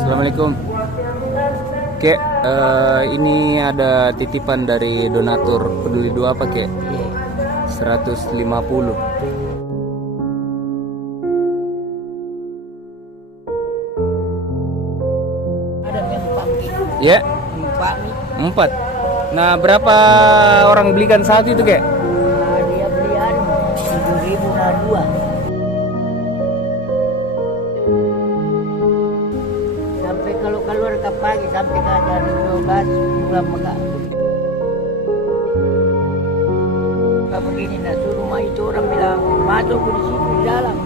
Assalamualaikum. Kek, ini ada titipan dari donatur Peduli 2 apa kek? 150. Ada yang 4 Ya, 4 nih. 4. Nah, berapa orang belikan saat itu kek? Dia belian 7.000 na 2. Sampai kalau keluar ke pagi sampai ke jam 12 pulang maka. Begini nah suruh rumah itu orang bilang masuk di situ di dalam.